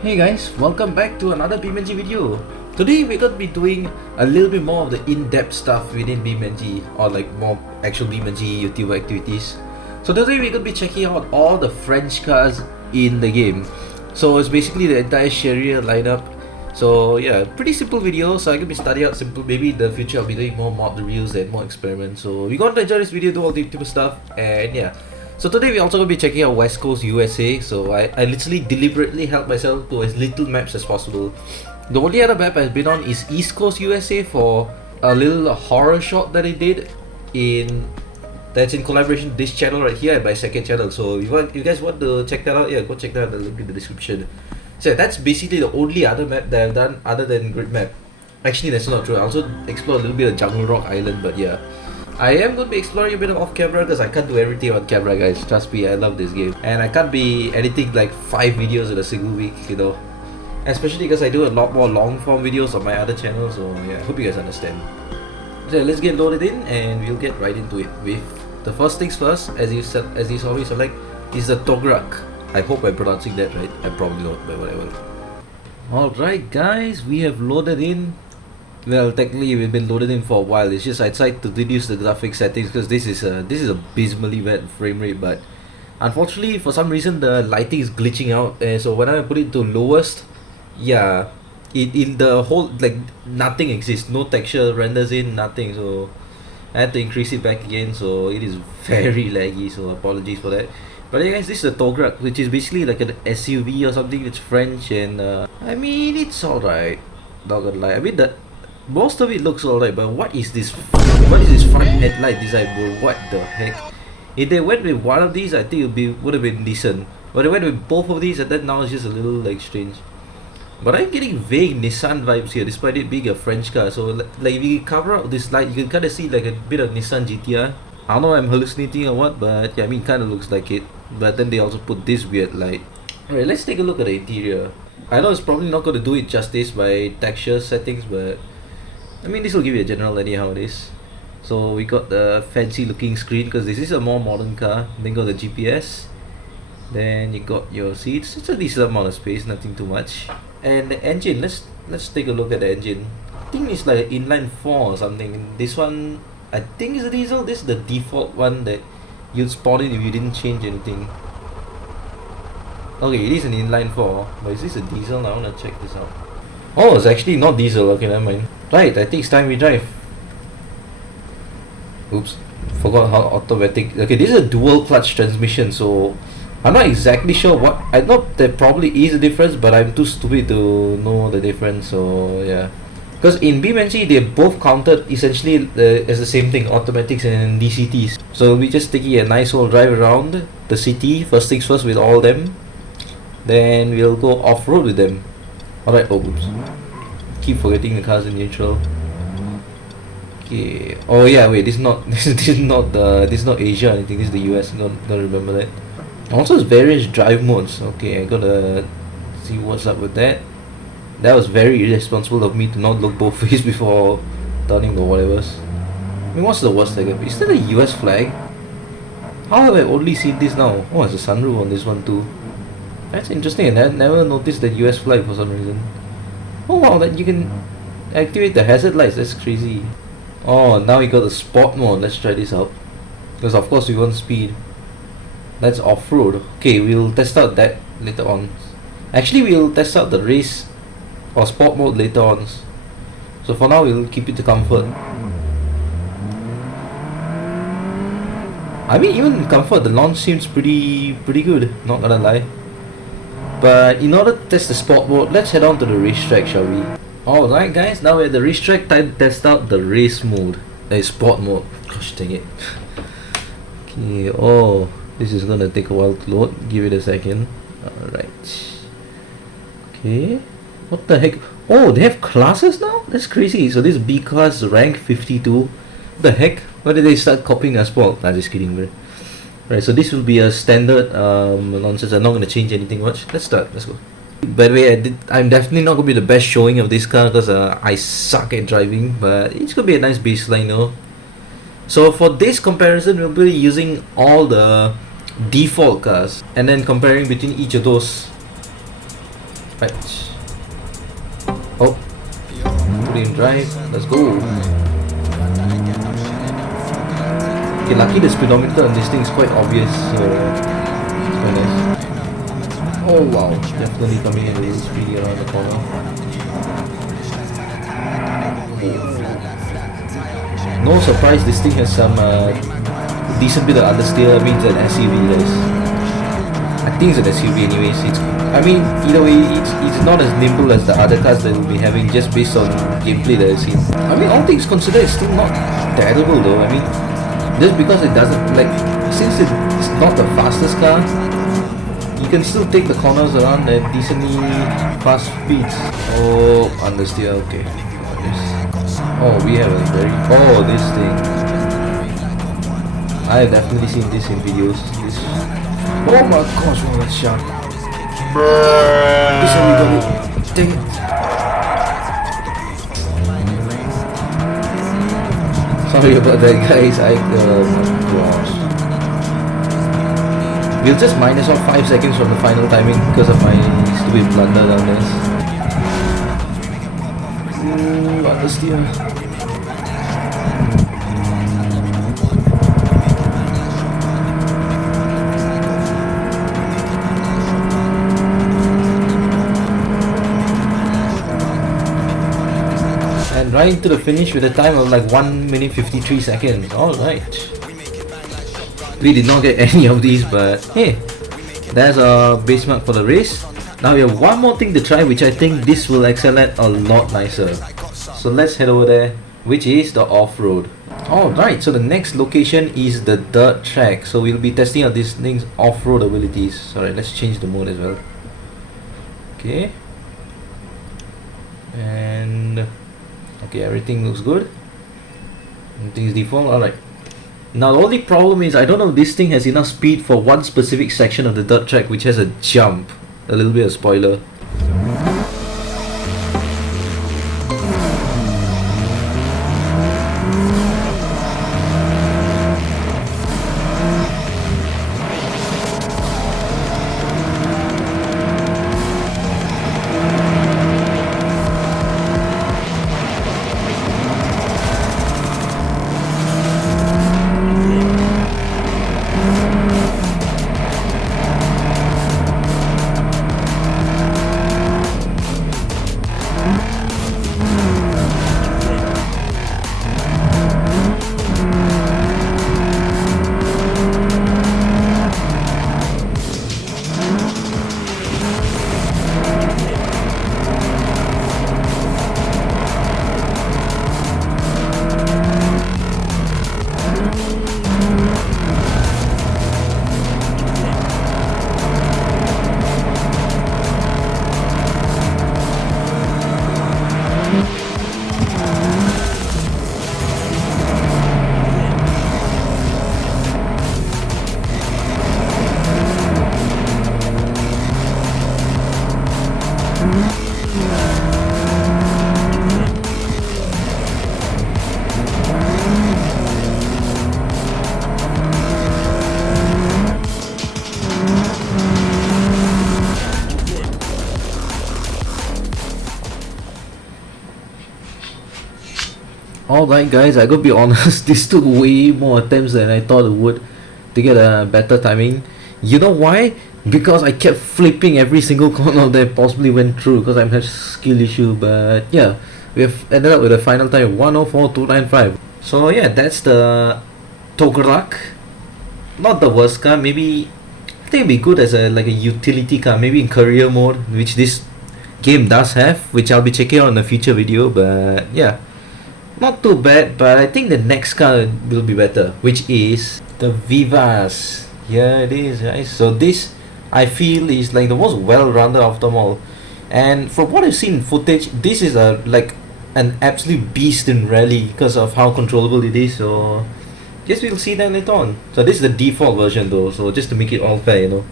Hey guys, welcome back to another Beamng video. Today we're going to be doing a little bit more of the in-depth stuff within Beamng, or like more actual Beamng YouTube activities. So today we're going to be checking out all the French cars in the game. So it's basically the entire Cherrier lineup. So yeah, pretty simple video. So I'm going to be studying out simple. Maybe in the future I'll be doing more mod reviews and more experiments. So we're going to enjoy this video, do all the type of stuff, and yeah. So today we're also going to be checking out West Coast USA, so I literally deliberately held myself to as little maps as possible. The only other map I've been on is East Coast USA for a little horror shot that I did that's in collaboration with this channel right here and my second channel. So if you guys want to check that out, yeah, go check that out, the link in the description. So that's basically the only other map that I've done other than Grid Map. Actually that's not true, I also explored a little bit of Jungle Rock Island, but yeah. I am going to be exploring a bit of off camera because I can't do everything on camera, guys. Trust me, I love this game. And I can't be editing like 5 videos in a single week, you know. Especially because I do a lot more long form videos on my other channel, so yeah, I hope you guys understand. So let's get loaded in and we'll get right into it with the first things first, as you saw me select, is the Tograc. I hope I'm pronouncing that right. I'm probably not, but whatever. Alright guys, we have loaded in. Well, technically we've been loaded in for a while. It's just I tried to reduce the graphic settings because this is abysmally bad frame rate, but unfortunately for some reason the lighting is glitching out, and so when I put it to lowest, yeah, in the whole, like, nothing exists, no texture renders in, nothing. So I had to increase it back again, so it is very laggy, so apologies for that. But yeah guys, this is a Tograc, which is basically like an SUV or something. It's French, and I mean, it's alright, not gonna lie. I mean, most of it looks alright, but what is this front headlight design, bro? What the heck? If they went with one of these, I think would have been decent. But they went with both of these, and then now it's just a little like strange. But I'm getting vague Nissan vibes here, despite it being a French car. So like if you cover up this light, you can kind of see like a bit of Nissan GTR. I don't know if I'm hallucinating or what, but yeah, I mean, kind of looks like it. But then they also put this weird light. Alright, let's take a look at the interior. I know it's probably not going to do it justice by texture settings, but I mean, this will give you a general idea how it is. So we got the fancy looking screen because this is a more modern car. Then got the GPS. Then you got your seats. It's a decent amount of space, nothing too much. And the engine, let's take a look at the engine. I think it's like inline 4 or something. This one, I think is a diesel. This is the default one that you'd spot it if you didn't change anything. Okay, it is an inline 4, but is this a diesel? I want to check this out. Oh, it's actually not diesel. Okay, never mind. Right, I think it's time we drive. Oops, forgot how automatic. Okay, this is a dual clutch transmission, so I'm not exactly sure what. I know there probably is a difference, but I'm too stupid to know the difference. So yeah, because in Beamng they both counted essentially as the same thing, automatics and DCTs. So we just taking a nice old drive around the city. First things first with all of them. Then we'll go off road with them. Alright, oh oops. Keep forgetting the cars in neutral. Okay. Oh yeah, wait, this is not Asia or anything, this is the US, don't remember that. Also it's various drive modes. Okay, I gotta see what's up with that. That was very irresponsible of me to not look both ways before turning the whatevers. I mean, what's the worst thing? Is that a US flag? How have I only seen this now? Oh, there's a sunroof on this one too. That's interesting. I never noticed that US flag for some reason. Oh wow, that you can activate the hazard lights. That's crazy. Oh, now we got the sport mode. Let's try this out. Because of course we want speed. That's off-road. Okay, we'll test out that later on. Actually, we'll test out the race or sport mode later on. So for now, we'll keep it to comfort. I mean, even in comfort, the launch seems pretty good. Not gonna lie. But in order to test the sport mode, let's head on to the racetrack, shall we? Alright guys, now we're at the racetrack, time to test out the race mode. Sport mode. Gosh dang it. Okay, oh, this is gonna take a while to load. Give it a second. Alright. Okay. What the heck? Oh, they have classes now? That's crazy. So this B class rank 52. What the heck? Why did they start copying a sport? Nah, just kidding, bro. Right, so this will be a standard nonsense. I'm not going to change anything much. Let's start. Let's go. By the way, I'm definitely not going to be the best showing of this car because I suck at driving, but it's going to be a nice baseline, though. So for this comparison, we'll be using all the default cars and then comparing between each of those. Right. Oh, put it in drive. Let's go. Okay, lucky the speedometer on this thing is quite obvious, so it's quite nice. Oh wow, definitely coming in a little speedy around the corner. No surprise, this thing has some decent bit of understeer. I mean, it's an SUV, guys. I think it's an SUV anyways. I mean, either way, it's not as nimble as the other cars that we'll be having, just based on gameplay that I've seen. I mean, all things considered, it's still not terrible though. I mean, just because it doesn't, like, since it's not the fastest car, you can still take the corners around at decently fast speeds. Oh, understeer, okay. Oh, we have a very... Oh, this thing. I have definitely seen this in videos. Oh my gosh, what a shot. This one we got it. Dang it. Sorry about that, guys. Oh my gosh. We'll just minus off 5 seconds from the final timing because of my stupid blunder down there. Understeer. And right into the finish with a time of like 1 minute 53 seconds. Alright. We did not get any of these, but hey, there's our base mark for the race. Now we have one more thing to try, which I think this will excel at a lot nicer. So let's head over there, which is the off-road. Alright, so the next location is the dirt track. So we'll be testing out this thing's off-road abilities. Alright, let's change the mode as well. Okay. And okay, everything looks good. Everything's default. Alright. Now the only problem is I don't know if this thing has enough speed for one specific section of the dirt track, which has a jump. A little bit of spoiler. Alright guys, I gotta be honest, this took way more attempts than I thought it would to get a better timing. You know why? Because I kept flipping every single corner that possibly went through because I have a skill issue. But yeah, we have ended up with a final time of 104.295. So yeah, that's the Tograc. Not the worst car. Maybe I think it'd be good as a utility car, maybe in career mode, which this game does have, which I'll be checking out in a future video. But yeah, not too bad. But I think the next car will be better, which is the Vivace. Here it is, guys. So this, I feel, is like the most well-rounded of them all. And from what I've seen in footage, this is an absolute beast in rally because of how controllable it is. So guess we'll see that later on. So this is the default version though, so just to make it all fair, you know.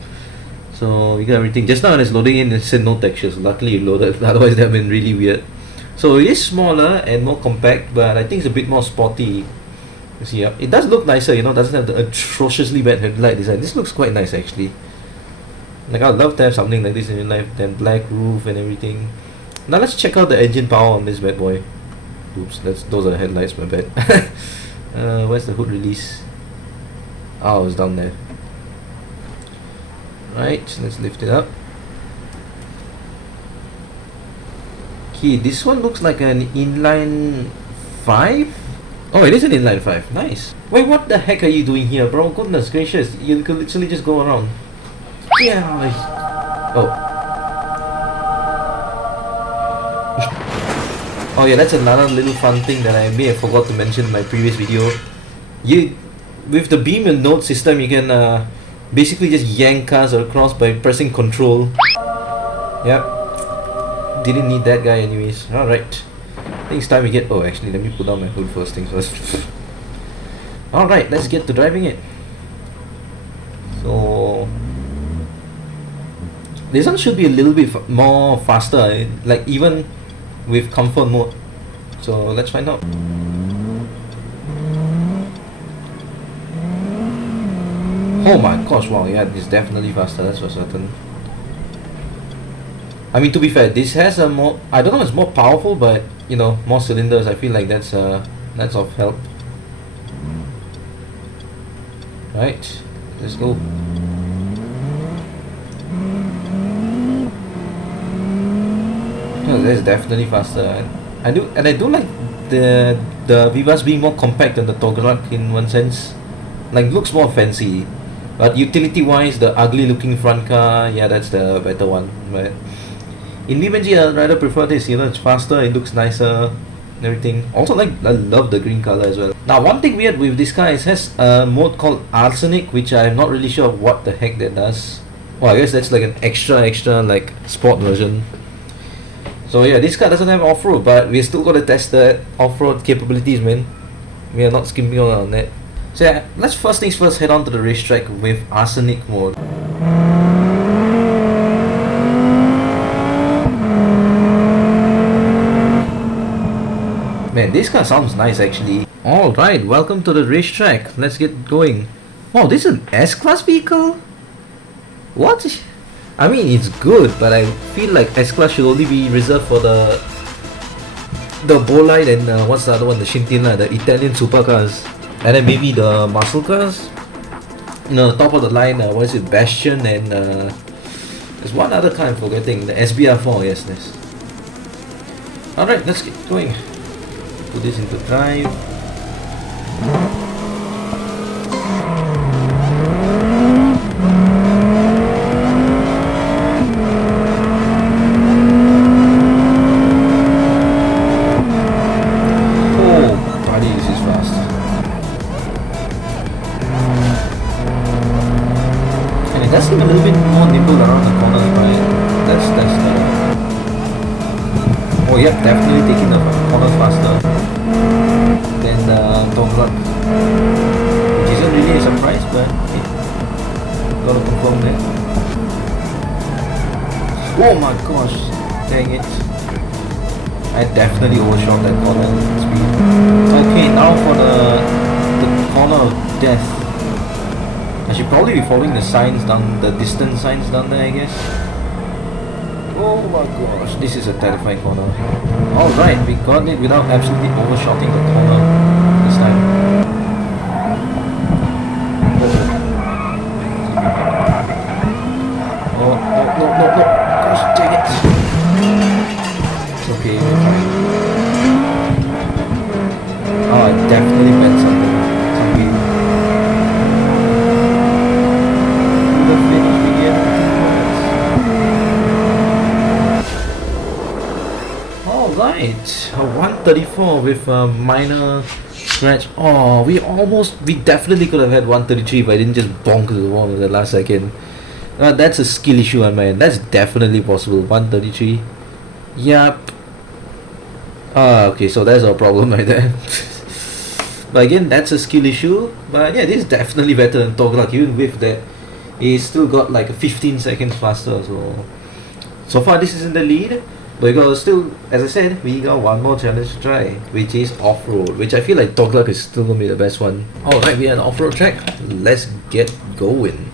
So we got everything. Just now when it's loading in, it said no textures. Luckily it loaded, otherwise that would have been really weird. So it is smaller and more compact, but I think it's a bit more sporty. You see, it does look nicer, you know, doesn't have the atrociously bad headlight design. This looks quite nice actually. Like, I'd love to have something like this in your life. Then black roof and everything. Now let's check out the engine power on this bad boy. Oops, those are the headlights, my bad. Where's the hood release? Oh, it's down there. Right, let's lift it up. Okay, this one looks like an inline 5? Oh, it is an inline 5. Nice. Wait, what the heck are you doing here, bro? Goodness gracious, you could literally just go around. Yeah. Oh. Oh yeah, that's another little fun thing that I may have forgot to mention in my previous video. With the Beamng node system, you can basically just yank cars across by pressing Control. Yep. Didn't need that guy anyways. Alright. I think it's time we get... Oh, actually, let me put down my hood first things first. Alright, let's get to driving it. So... this one should be a little bit more faster, like even with comfort mode. So let's find out. Oh my gosh, wow, yeah, it's definitely faster, that's for certain. I mean, to be fair, this has a more, I don't know if it's more powerful, but you know, more cylinders. I feel like that's of help. Right, let's go. No, that's definitely faster. I do like the Vivace being more compact than the Tograc in one sense. Like, looks more fancy. But utility wise, the ugly looking front car, yeah, that's the better one. But in Beamng, I rather prefer this. You know, it's faster, it looks nicer, and everything. Also, like, I love the green color as well. Now, one thing weird with this car is it has a mode called Arsenic, which I'm not really sure what the heck that does. Well, I guess that's like an extra like sport version. So yeah, this car doesn't have off-road, but we still got to test the off-road capabilities, man. We are not skimping on that. So yeah, let's first things first head on to the racetrack with Arsenic mode. Man, this car sounds nice actually. Alright, welcome to the racetrack. Let's get going. Wow, this is an S-Class vehicle? What? I mean, it's good, but I feel like S-Class should only be reserved for the Bolide and what's the other one? The Scintilla, the Italian supercars. And then maybe the muscle cars. You know, top of the line, what is it? Bastion and there's one other car I'm forgetting. The SBR4, yes. Alright, let's get going. Put this into drive. A little bit more nimble around the corners, right? That's oh yeah, definitely taking the corners faster than the Tograc, which isn't really a surprise, but hey, gotta confirm that. Oh my gosh, dang it, I definitely overshot that corner speed. Okay, now for the corner of death. I should probably be following the signs down, the distance signs down there, I guess. Oh my gosh, this is a terrifying corner. Alright, we got it without absolutely overshotting the corner this time. Oh, no. Gosh, dang it. It's okay, we're fine. Oh, I definitely meant something. Alright, a 134 with a minor scratch. Oh, we definitely could have had 133 if I didn't just bonk to the wall at the last second. That's a skill issue on my end. That's definitely possible. 133. Yep. Okay, so that's our problem right there. But again, that's a skill issue. But yeah, this is definitely better than Tograc. Even with that, it's still got like 15 seconds faster. So far, this is in the lead. But we got still, as I said, we got one more challenge to try, which is off-road, which I feel like Tograc is still gonna be the best one. Alright, we are on off-road track. Let's get going.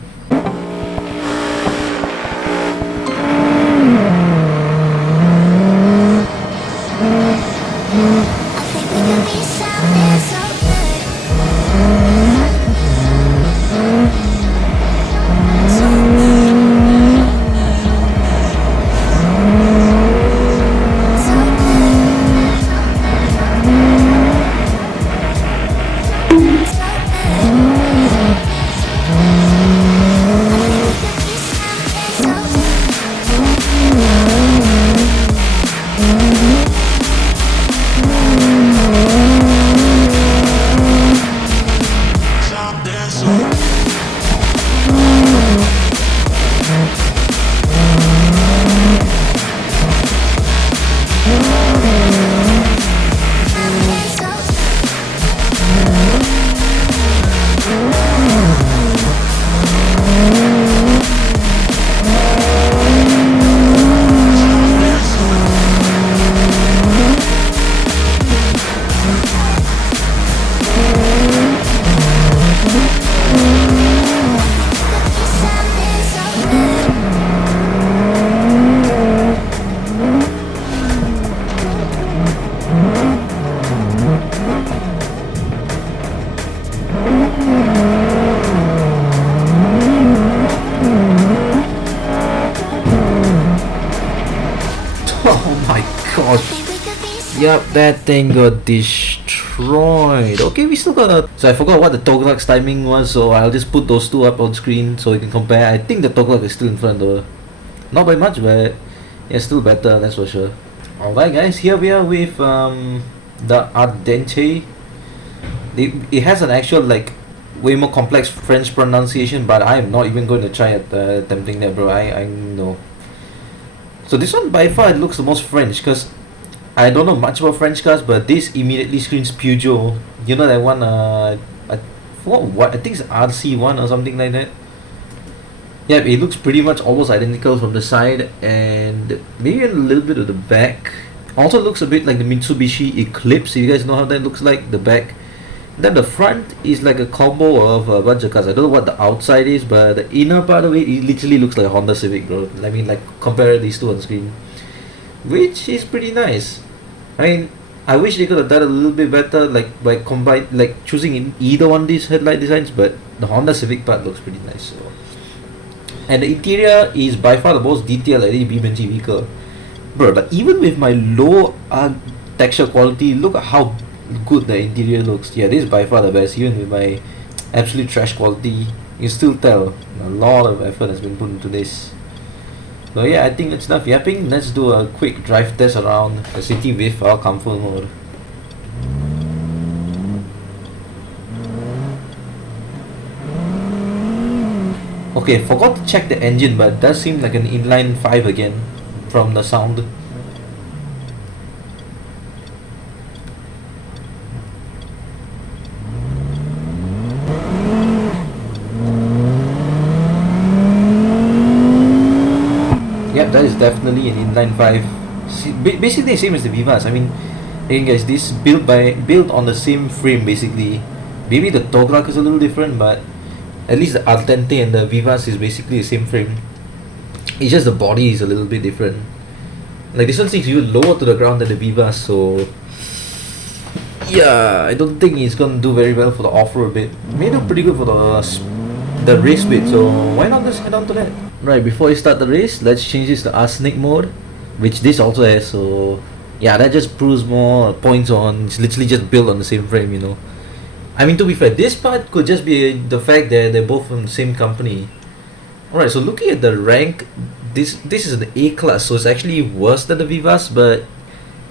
Oh my gosh. Yep, that thing got destroyed. Okay, we still got a... So I forgot what the Tograc's timing was, so I'll just put those two up on screen so you can compare. I think the Tograc is still in front though. Not by much, but yeah, still better, that's for sure. Alright guys, here we are with the Ardente. It has an actual like way more complex French pronunciation, but I am not even going to try attempting that, bro. I know. So this one by far it looks the most French, because I don't know much about French cars, but this immediately screams Peugeot. You know that one, I forgot what, I think it's RC1 or something like that. Yeah, it looks pretty much almost identical from the side, and maybe a little bit of the back. Also looks a bit like the Mitsubishi Eclipse. You guys know how that looks like, the back. Then the front is like a combo of a bunch of cars. I don't know what the outside is, but the inner part of it literally looks like a Honda Civic, bro. I mean, like, compare these two on screen, which is pretty nice. I mean, I wish they could have done a little bit better, like by choosing in either one of these headlight designs, but the Honda Civic part looks pretty nice. So. And the interior is by far the most detailed at any Beamng vehicle, bro. But even with my low texture quality, look at how good the interior looks. Yeah, this is by far the best. Even with my absolute trash quality, you still tell a lot of effort has been put into this. So yeah, I think that's enough yapping. Let's do a quick drive test around the city with our comfort mode. Okay, forgot to check the engine, but it does seem like an inline 5 again from the sound. Yep, that is definitely an inline 5. Basically the same as the Vivace. I mean, again guys, this built on the same frame basically. Maybe the Tograc is a little different, but at least the Ardente and the Vivace is basically the same frame. It's just the body is a little bit different. Like this one seems even lower to the ground than the Vivace, so yeah, I don't think it's gonna do very well for the off-road bit. May do pretty good for the race bit, so why not just head on to that? Right, before we start the race, let's change this to Arsenic mode, which this also has, so yeah, that just proves more points on, it's literally just built on the same frame, you know. I mean, to be fair, this part could just be the fact that they're both from the same company. Alright, so looking at the rank, this is an A class, so it's actually worse than the Vivace, but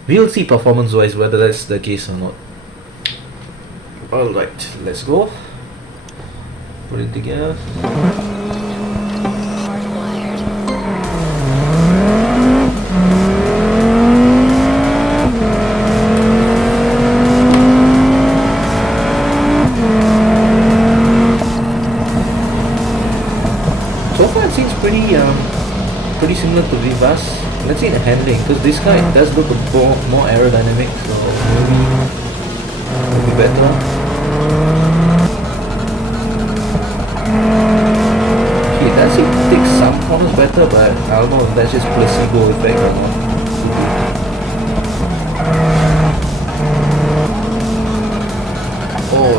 we'll see performance wise whether that's the case or not. Alright, let's go. Put it together. So far it seems pretty similar to Vivace. Let's see the handling, because this guy does look a more aerodynamic, so maybe it'll be better. Okay, that seems to take some corners better, but I don't know if that's just placebo effect or not. Oh,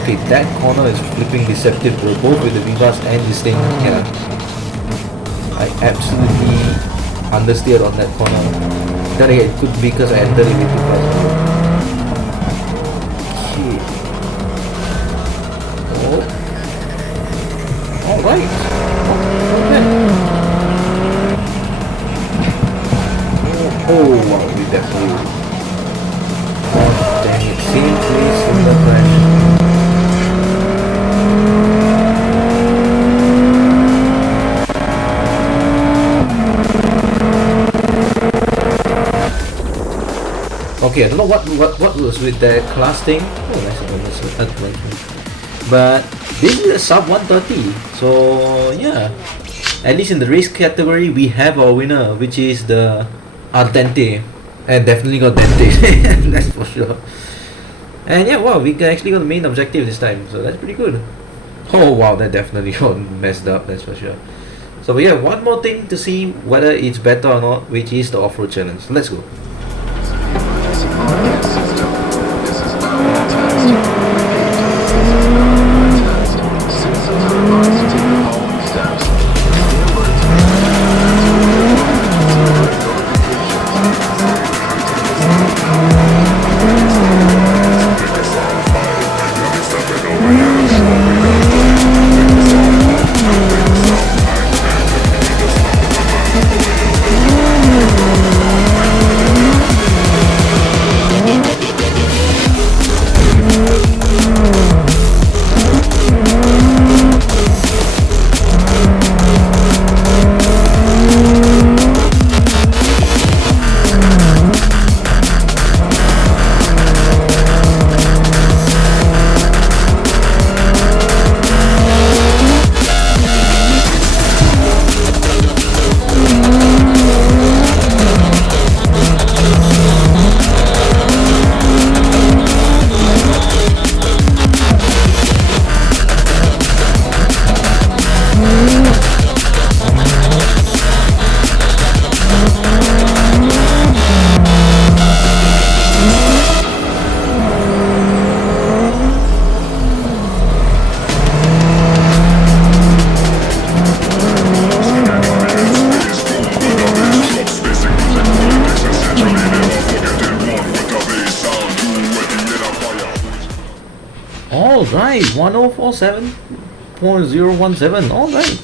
okay, that corner is flipping deceptive, bro, both with the Vivace and this thing. Yeah, I absolutely understeered on that corner. Then again, it could be because I entered it with too fast. Okay. Oh. Alright. Okay. Oh wow, we definitely. Oh dang it, same place in the crash. Okay, I don't know what was with that class thing. Oh, nice. But this is a sub 130, so yeah. At least in the race category, we have our winner, which is the Ardente, and definitely got Dente. That's for sure. And yeah, wow, we actually got the main objective this time, so that's pretty good. Oh wow, that definitely got messed up. That's for sure. So we have one more thing to see whether it's better or not, which is the off-road challenge. Let's go. Alright, 1047.017. Alright.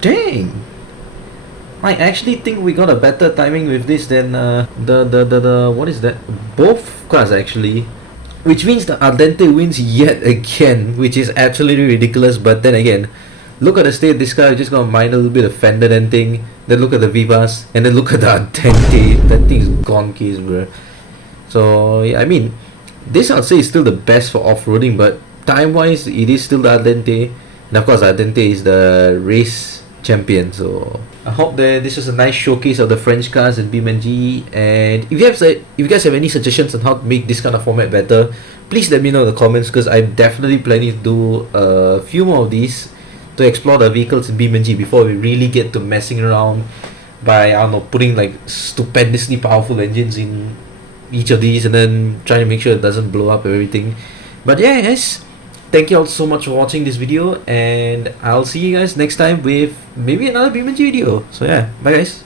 Dang. I actually think we got a better timing with this than the what is that? Both cars actually. Which means the Ardente wins yet again, which is absolutely ridiculous. But then again, look at the state of this car. Just got a minor little bit of fender denting. Then look at the Vivace, and then look at the Ardente. That thing's gone case, bro. So yeah, I mean, this I'll say is still the best for off-roading, but time-wise, it is still the Ardente, and of course, Ardente is the race champion. So I hope that this was a nice showcase of the French cars in Beamng. And if you guys have any suggestions on how to make this kind of format better, please let me know in the comments, because I'm definitely planning to do a few more of these to explore the vehicles in Beamng before we really get to messing around by, I don't know, putting like stupendously powerful engines in each of these and then trying to make sure it doesn't blow up and everything. But yeah, guys, thank you all so much for watching this video, and I'll see you guys next time with maybe another Beamng video. So yeah, bye guys.